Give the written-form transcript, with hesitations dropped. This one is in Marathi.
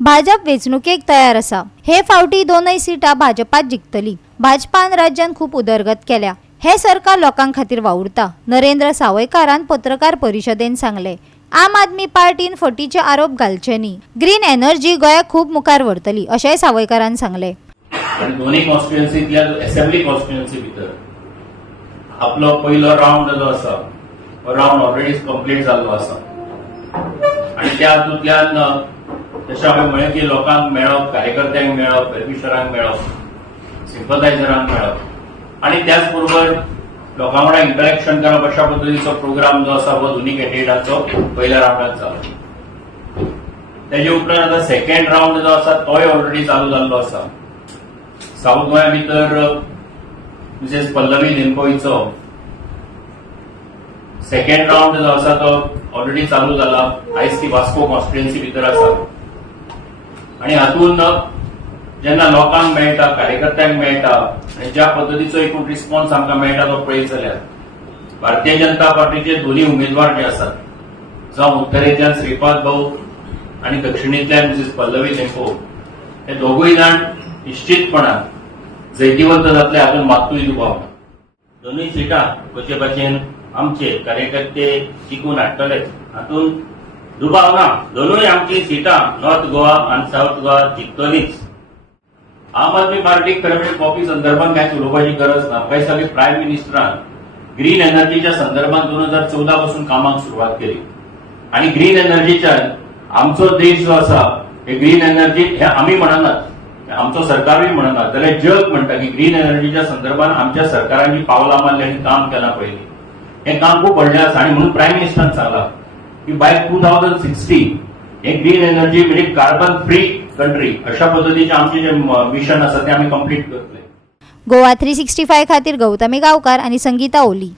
भाजप वेचणुकेक तयार असा। हे फावटी दोनय सीटा भाजपात जिखतली। भाजपान राज्यान खूप उदरगत केल्या। हे सरकार लोकां खातीर वावुरता, नरेंद्र सावयकारान पत्रकार परिशदेन सांगले। आम आदमी पार्टीन फटीचे आरोप घालचे नी। ग्रीन एनर्जी गोया खूप मुखार व्हरतली अशें सावयकारान सांगले। दोन्ही कॉन्स्टिट्युएन्सीतल्या असेंब्ली कॉन्स्टिट्युएन्सी भितर आपलो पहिलो राउंड जो आसा तो राउंड ऑलरेडी कंप्लीट जाल्लो आसा आणि त्या हातूंतल्यान जशें हांवें म्हळें की लोकांक मेळप, कार्यकर्त्यांक मेळप, वेल्विशरांक मेळप, सिंपथायझरांक मेळप आणि त्याच बरोबर लोकां वांगडा इंटरॅक्शन करप अशा पद्दतीचो प्रोग्राम जो आसा तो दोन्ही कॅन्डिडेटाचो पयल्या राउंडात जालो। तेजे उपरांत आतां सेकंड राउंड जो आसा तोय ऑलरेडी चालू जाल्लो आसा। साऊथ गोंया भितर मिसेस पल्लवी लिंपोयचो सेकंड राउंड जो आसा तो ऑलरेडी चालू जाला। आयज ती वास्को कॉन्स्टिट्युएन्सी भितर आसा आणि हातून जेन्ना लोकांक मेळटा, कार्यकर्त्यांक मेळटा आणि ज्या पद्दतीचो एकूण रिस्पॉन्स आमकां मेळटा तो पळयत जाल्यार भारतीय जनता पार्टीचे दोन्ही उमेदवार जे आसात, जावं उत्तरेंतल्यान श्रीपाद भाऊ आणि दक्षिणेंतल्यान मिसेस पल्लवी लिंपो, हे दोगूय जाण निश्चितपणान जैतिवंत जातले हातून मात्तूय दुबाव ना। दोनूय सिटां वचपाचेर आमचे कार्यकर्ते जिखून हाडटले हातून दुबाव ना। दोनूय आमची सिटां नॉर्थ गोवा आनी साऊथ गोवा जिखतलीच। आम आदमी पार्टीक खरें म्हणजे कॉफी संदर्भात कांयच उलोवपाची गरज ना। पळय सगळे प्रायम मिनिस्टरान ग्रीन एनर्जीच्या संदर्भात 2014 पासून कामाक सुरवात केली आणि ग्रीन एनर्जीच्यान आमचो देश जो आसा हे ग्रीन एनर्जी हे आमी म्हणनात, आमचो सरकारूय म्हणनात, जाल्यार जग म्हणटा की ग्रीन एनर्जीच्या संदर्भात आमच्या सरकारांनी पावलां मारली आनी काम केलां पयलीं। हे काम खूप व्हडलें आसा आणि म्हणून प्रायम मिनिस्टरान सांगला की बाय 2060 हे ग्रीन एनर्जी म्हणजे कार्बन फ्री कंट्री अशा पद्धतीचे आमचे जे मिशन आसा ते आम्ही कंप्लीट करतले। गोवा 365 खातीर गौतमी गावकार आणि संगीता ओली।